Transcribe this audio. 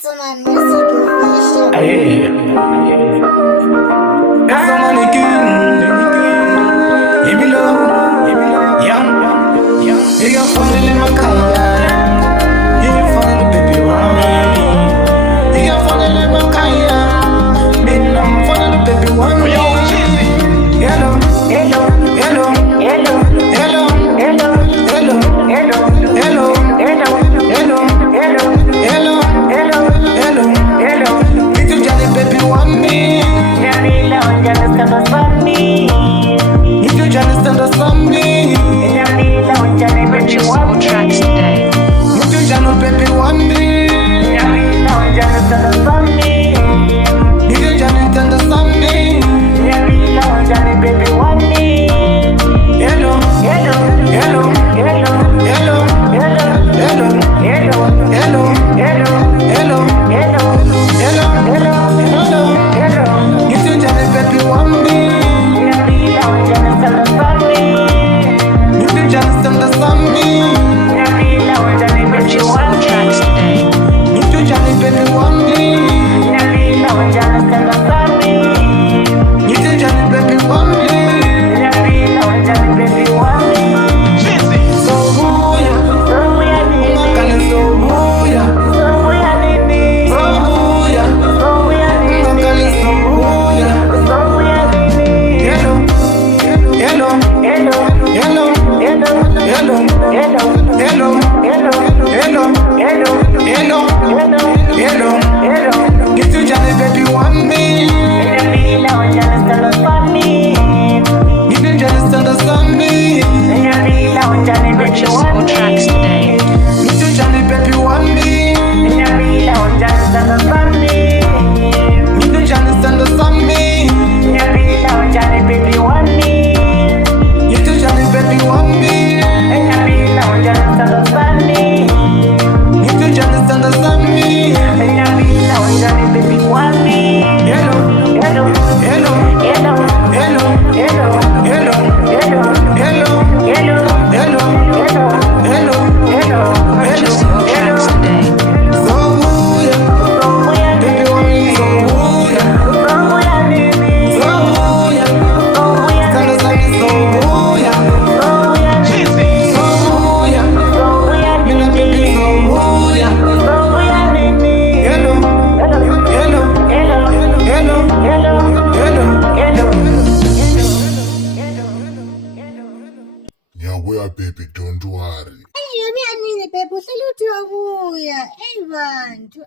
Gentleman Music Official. Aye. That's a money king. Give me love. Young. You got fun in my car. You got fun in the baby one. You got fun in my car. Me, I'm fun in the baby one. Hello. Little Johnny baby want me. Little Johnny stand up for me. Purchase all tracks today. Little Johnny baby want me. Little Johnny stand up for me. Baby want me. Hello. Little Johnny baby want me. Little Johnny stand up for me. Purchase all tracks today. Little Johnny baby want me. Little Johnny baby want me. So who ya? I'm calling so who ya? So who ya? I'm calling so who ya? Hello. Get to Johnny baby want me. Little Johnny stand up for me. Purchase all tracks today. Little Johnny baby want me. Little Johnny stand up for me. Little Johnny baby want me. Little Johnny stand up for me. Purchase all tracks today. So who ya? Baby want me. So who ya? So who ya? Stand up for me. So who ya? So who ya? Me love baby. So who ya? Nyabuya baby, don't worry. Hey, yami anini babe, uhleli uthi wabuya. Hey bantu.